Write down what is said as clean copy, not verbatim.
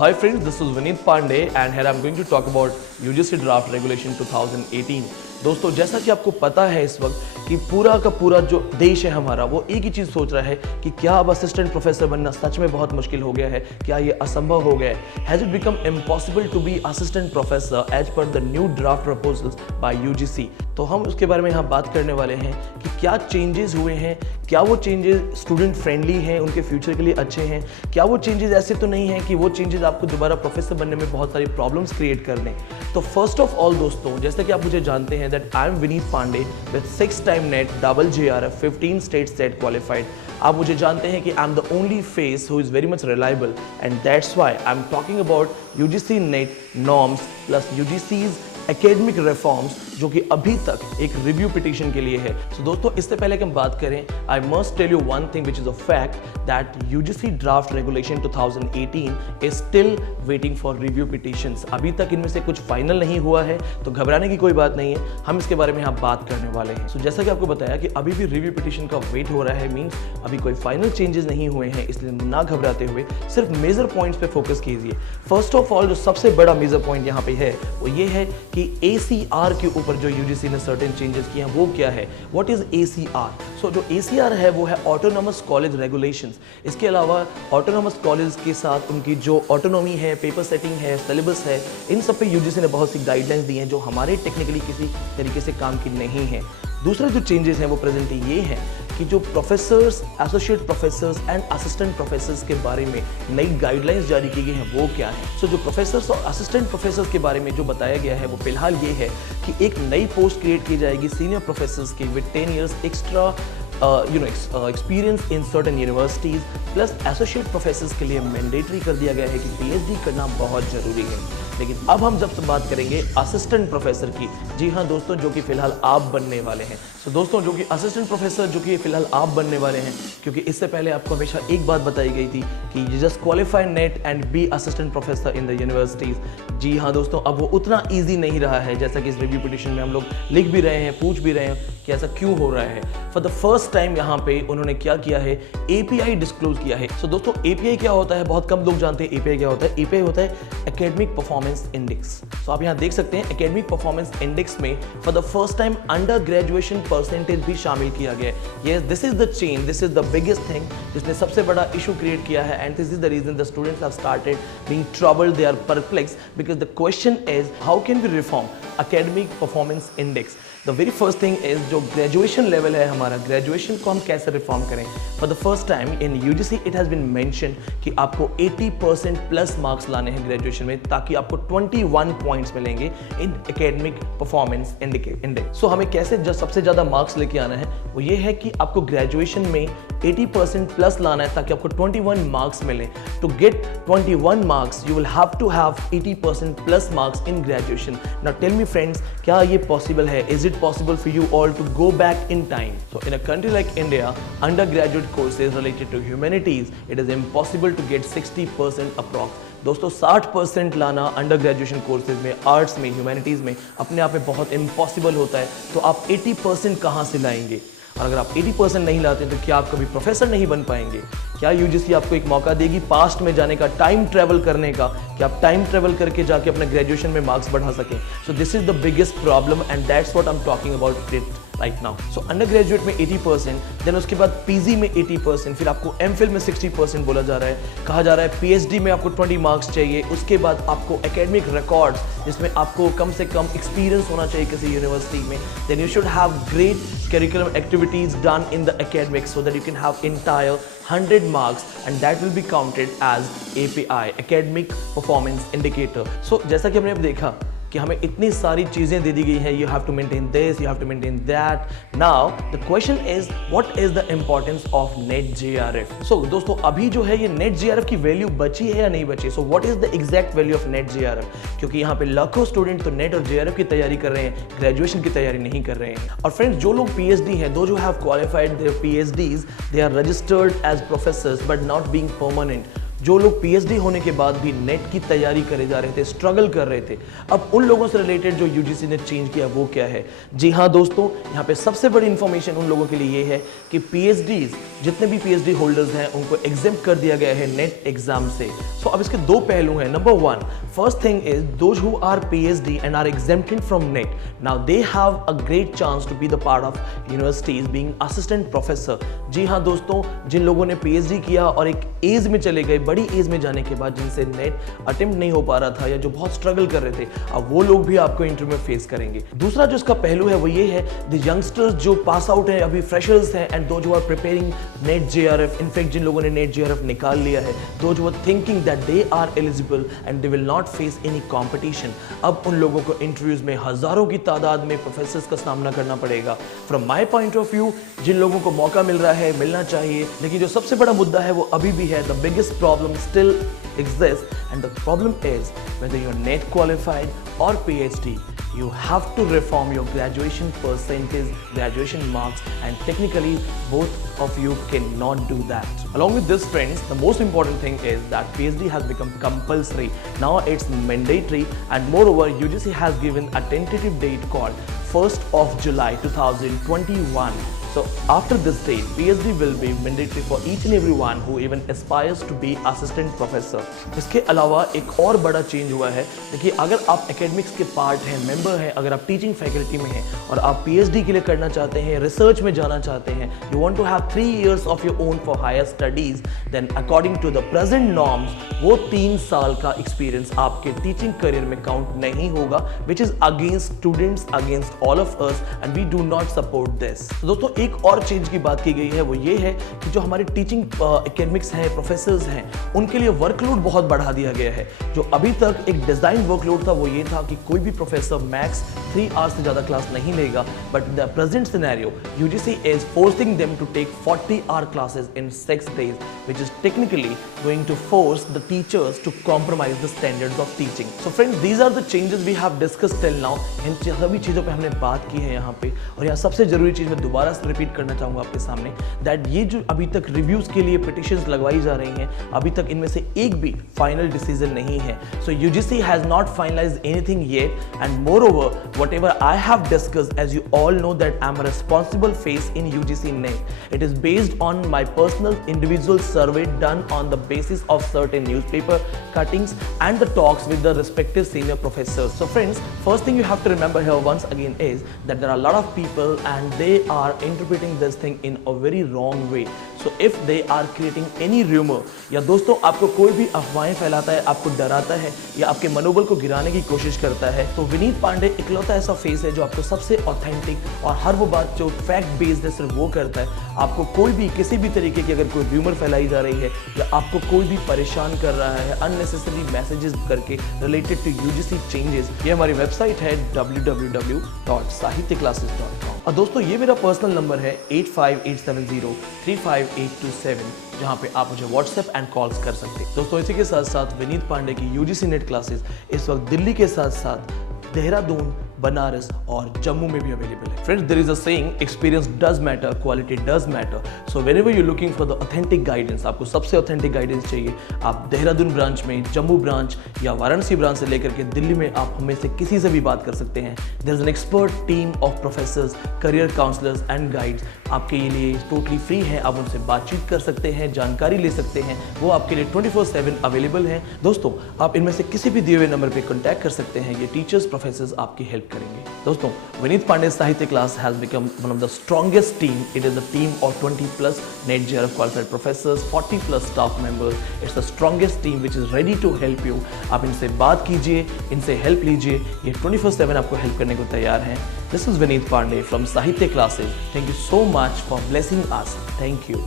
Hi friends, this is Vineet Pandey and here I'm going to talk about UGC Draft Regulation 2018. दोस्तों जैसा कि आपको पता है इस वक्त कि पूरा का पूरा जो देश है हमारा वो एक ही चीज़ सोच रहा है कि क्या अब असिस्टेंट प्रोफेसर बनना सच में बहुत मुश्किल हो गया है, क्या ये असंभव हो गया है। Has it become impossible to be assistant professor as per the new draft proposals by UGC. तो हम उसके बारे में यहाँ बात करने वाले हैं कि क्या चेंजेस हुए हैं, क्या वो चेंजेस स्टूडेंट फ्रेंडली हैं, उनके फ्यूचर के लिए अच्छे हैं, क्या वो चेंजेस ऐसे तो नहीं हैं कि वो चेंजेस आपको दोबारा प्रोफेसर बनने में बहुत सारी प्रॉब्लम्स क्रिएट कर दें। तो फर्स्ट ऑफ ऑल दोस्तों, जैसे कि आप मुझे जानते हैं that I am Vineet Pandey with 6 time NET double JRF 15 state SET qualified. आप मुझे जानते हैं कि I am the only face who is very much reliable and that's why I am talking about UGC NET norms plus UGC's academic reforms जो कि अभी तक एक रिव्यू पिटीशन के लिए है। सो दोस्तों इससे पहले कि हम बात करें, I must tell you one thing which is a fact that UGC draft regulation 2018 is still waiting for review petitions. अभी तक इनमें से कुछ फाइनल नहीं हुआ है, तो घबराने की कोई बात नहीं है, हम इसके बारे में यहाँ बात करने वाले हैं। सो जैसा कि आपको बताया कि अभी भी रिव्यू पिटीशन का वेट हो रहा है, मीन्स अभी कोई फाइनल चेंजेस नहीं हुए हैं, इसलिए ना घबराते हुए सिर्फ मेजर पॉइंट्स पे फोकस कीजिए। फर्स्ट ऑफ ऑल जो सबसे बड़ा मेजर पॉइंट यहाँ पे है वो ये है कि ACR के ऊपर जो UGC ने सर्टेन चेंजेस किए हैं वो क्या है, व्हाट इज ACR। सो जो ACR है वो है ऑटोनॉमस कॉलेज रेगुलेशंस। इसके अलावा ऑटोनॉमस कॉलेज के साथ उनकी जो ऑटोनॉमी है, पेपर सेटिंग है, सिलेबस है, इन सब पे UGC ने बहुत सी गाइडलाइंस दी हैं जो हमारे टेक्निकली किसी तरीके से काम की नहीं है। दूसरा जो चेंजेस हैं वो प्रेजेंट ये है कि जो professors, associate professors and assistant professors के बारे में नई गाइडलाइंस जारी की गई हैं वो क्या है। सो जो प्रोफेसर्स और असिस्टेंट प्रोफेसर्स के बारे में जो बताया गया है वो फिलहाल ये है कि एक नई पोस्ट क्रिएट की जाएगी सीनियर प्रोफेसर्स की with 10 years extra experience in certain universities, plus associate professors के लिए मैंडेटरी कर दिया गया है कि PhD करना बहुत ज़रूरी है। लेकिन अब हम जब बात करेंगे असिस्टेंट प्रोफेसर की, जी हाँ दोस्तों, जो कि फिलहाल आप बनने वाले हैं। सो दोस्तों जो कि असिस्टेंट प्रोफेसर जो कि फिलहाल आप बनने वाले हैं, क्योंकि इससे पहले आपको हमेशा एक बात बताई गई थी कि you just qualify NET and be assistant professor in the universities. जी हाँ दोस्तों, अब वो उतना ईजी नहीं रहा है जैसा कि इस रिव्यू पिटीशन में हम लोग लिख भी रहे हैं, पूछ भी रहे हैं कि ऐसा क्यों हो रहा है। फॉर द फर्स्ट टाइम यहाँ पे उन्होंने क्या किया है, API डिस्क्लोज किया है। सो दोस्तों API क्या होता है, बहुत कम लोग जानते हैं API क्या होता है। API होता है एकेडमिक परफॉर्मेंस इंडेक्स। सो आप यहाँ देख सकते हैं एकेडमिक परफॉर्मेंस इंडेक्स में for the first time under graduation percentage भी शामिल किया गया है। Yes, this is the change, this is the biggest thing जिसने सबसे बड़ा इशू क्रिएट किया है and this is the reason the students have started being troubled, they are perplexed because the question is how can we reform academic performance index. The very first thing is जो graduation level है हमारा, graduation को हम कैसे reform करें। For the first time in UGC it has been mention कि आपको 80% plus marks लाने हैं ग्रेजुएशन में, ताकि आपको 21 पॉइंट्स मिलेंगे इन एकेडमिक परफॉर्मेंस इंडेक्स। सो हमें कैसे जो सबसे ज़्यादा मार्क्स लेके आना है वो ये है कि आपको ग्रेजुएशन में 80% प्लस लाना है ताकि आपको 21 मार्क्स मिले। To get 21 marks you will have to have 80% plus marks in graduation. Now tell me friends, क्या ये पॉसिबल है? Is it possible for you all to go back in time? So in a country like India, undergraduate courses related to humanities, it is impossible to get 60% approx। दोस्तों 60% लाना under graduation courses में, arts में, humanities में अपने आप में बहुत impossible होता है, तो आप 80% कहाँ से लाएंगे? और अगर आप 80% नहीं लाते तो क्या आप कभी प्रोफेसर नहीं बन पाएंगे? क्या UGC आपको एक मौका देगी पास्ट में जाने का, टाइम ट्रेवल करने का, कि आप टाइम ट्रेवल करके जाके अपने ग्रेजुएशन में मार्क्स बढ़ा सकें? So this is the biggest problem and that's what I am talking about it right now. So under graduate में 80%, देन उसके बाद PG में 80%, फिर आपको MPhil में 60% बोला जा रहा है, कहा जा रहा है PhD में आपको 20 मार्क्स चाहिए। उसके बाद आपको एकेडमिक रिकॉर्ड्स जिसमें आपको कम से कम एक्सपीरियंस होना चाहिए किसी यूनिवर्सिटी में, then you should have great curriculum activities done in the academics so that you can have entire 100 marks and that will be counted as API, academic performance indicator। So जैसा कि हमने अब देखा कि हमें इतनी सारी चीज़ें दे दी गई हैं, you have to maintain this, you have to maintain that. Now the question is what is the importance of NET JRF। So दोस्तों अभी जो है ये नेट JRF की वैल्यू बची है या नहीं बची? So what is the exact value of NET JRF? क्योंकि यहाँ पे लाखों स्टूडेंट तो नेट और JRF की तैयारी कर रहे हैं, ग्रेजुएशन की तैयारी नहीं कर रहे हैं। और फ्रेंड्स जो लोग PhD हैं, दो जो have qualified their PhDs, they are registered as professors but not being permanent. जो लोग पीएचडी होने के बाद भी नेट की तैयारी करे जा रहे थे, स्ट्रगल कर रहे थे, अब उन लोगों से रिलेटेड जो यूजीसी ने चेंज किया वो क्या है? जी हाँ दोस्तों, यहाँ पे सबसे बड़ी इंफॉर्मेशन उन लोगों के लिए ये है कि पीएचडीज, जितने भी पीएचडी होल्डर्स हैं उनको एग्जेम्प्ट कर दिया गया है नेट एग्जाम से। सो अब इसके दो पहलू हैं। Number one, first thing is those who are PhD and are exempted from NET, now they have a great chance to be the part of universities being assistant professor। जी हाँ दोस्तों, जिन लोगों ने पीएचडी किया और एक एज में चले गए, बड़ी एज में जाने के बाद जिनसे नेट अटेम्प्ट नहीं हो पा रहा था या जो बहुत स्ट्रगल कर रहे थे, अब वो लोग भी आपको इंटरव्यू में फेस करेंगे। दूसरा जो इसका पहलू है वो ये है, द यंगस्टर्स जो पास आउट हैं, अभी फ्रेशर्स हैं, and those who are preparing NET JRF, in fact जिन लोगों ने नेट जेआरएफ निकाल लिया है, those who are thinking that they are eligible and they will not face any competition, अब उन लोगों को इंटरव्यूज में हजारों की तादाद में प्रोफेसर्स का सामना करना पड़ेगा। From my point of view, जिन लोगों को मौका मिल रहा है, मिलना चाहिए, लेकिन जो सबसे बड़ा मुद्दा है वो अभी भी है, the biggest problem still exists, and the problem is whether you're NET qualified or PhD, you have to reform your graduation percentage, graduation marks, and technically both of you cannot do that. Along with this friends, the most important thing is that PhD has become compulsory. Now it's mandatory, and moreover UGC has given a tentative date called 1st of July 2021. So after this date, PhD will be mandatory for each and everyone who even aspires to be assistant professor. इसके अलावा एक और बड़ा change हुआ है। देखिए, अगर आप एकेडमिक्स के पार्ट हैं, मेंबर हैं, अगर आप टीचिंग फैकल्टी में हैं और आप PhD के लिए करना चाहते हैं, रिसर्च में जाना चाहते हैं, you want to have 3 years of your own for higher studies, then according to the present norms, वो 3 साल का एक्सपीरियंस आपके टीचिंग करियर में काउंट नहीं होगा, which is against students, against all of us, and we do not support this. तो दोस्तों, एक और चेंज की बात की गई है वो ये है कि जो हमारे टीचिंग एकेडमिक्स हैं, प्रोफेसर्स हैं, उनके लिए वर्कलोड बहुत बढ़ा दिया गया है। जो अभी तक एक डिजाइन वर्कलोड था वो ये था कि कोई भी प्रोफेसर मैक्स 3 आवर्स से ज़्यादा क्लास नहीं लेगा, but the present scenario UGC is forcing them to take 40 hour classes in 6 days, which is technically going to force the teachers to compromise the standards of teaching. So friends, these are the changes we have discussed till now. इन सभी चीज़ों पे हमने बात की है यहाँ पे, और यहाँ सबसे जरूरी चीज़ मैं दोबारा से रिपीट करना चाहूँगा आपके सामने, दैट ये जो अभी तक रिव्यूज़ के लिए पिटिशंस लगवाई जा रही हैं, अभी तक इनमें से एक भी फाइनल डिसीजन नहीं है। So UGC has not finalised anything yet, and moreover whatever I have discussed, as you all know that I am a responsible face in UGC NET. It is based on my personal individual survey done on the basis of certain newspaper cuttings and the talks with the respective senior professors. So friends, first thing you have to remember here once again is that there are a lot of people and they are interpreting this thing in a very wrong way. So if they are creating any rumor, या दोस्तों आपको कोई भी अफवाहें फैलाता है, आपको डराता है या आपके मनोबल को गिराने की कोशिश करता है, तो विनीत पांडे इकलौता ऐसा फेस है जो आपको सबसे ऑथेंटिक और हर वो बात जो फैक्ट बेस्ड है सिर्फ वो करता है। आपको कोई भी किसी भी तरीके की अगर कोई रूमर फैलाई जा रही है या आपको कोई भी परेशान कर रहा है अननेसेसरी मैसेजेस करके रिलेटेड टू यूजीसी चेंजेस, ये हमारी वेबसाइट है www.sahityclasses.com। और दोस्तों ये मेरा पर्सनल नंबर है 8587035827, जहाँ पे आप मुझे व्हाट्सएप एंड कॉल्स कर सकते हैं। दोस्तों इसी के साथ साथ विनीत पांडे की यूजीसी नेट क्लासेस इस वक्त दिल्ली के साथ साथ देहरादून, बनारस और जम्मू में भी अवेलेबल है। Friends, there is a saying, experience does matter, quality does matter. So whenever you looking for the authentic guidance, आपको सबसे ऑथेंटिक गाइडेंस चाहिए, आप देहरादून ब्रांच में, जम्मू ब्रांच या वाराणसी ब्रांच से लेकर के दिल्ली में आप हमें से किसी से भी बात कर सकते हैं। There is an expert team of professors, career counsellors and guides आपके लिए टोटली फ्री हैं। आप उनसे बातचीत कर सकते हैं, जानकारी ले सकते हैं, वो आपके लिए 24/7 अवेलेबल हैं। दोस्तों आप इनमें से किसी भी दिए हुए नंबर पर कॉन्टैक्ट कर सकते हैं, ये टीचर्स, प्रोफेसर्स आपकी हेल्प करेंगे। दोस्तों, विनीत पांडे साहित्य class has become one of the strongest team. It is a team of 20+ NET JRF qualified professors, 40+ staff members. It's the strongest team which is ready to help you. आप इनसे बात कीजिए, इनसे help लीजिए, ये 24/7 आपको हेल्प करने को तैयार हैं। This is Vineet Pandey from Sahitya Classes. Thank you so much for blessing us. Thank you.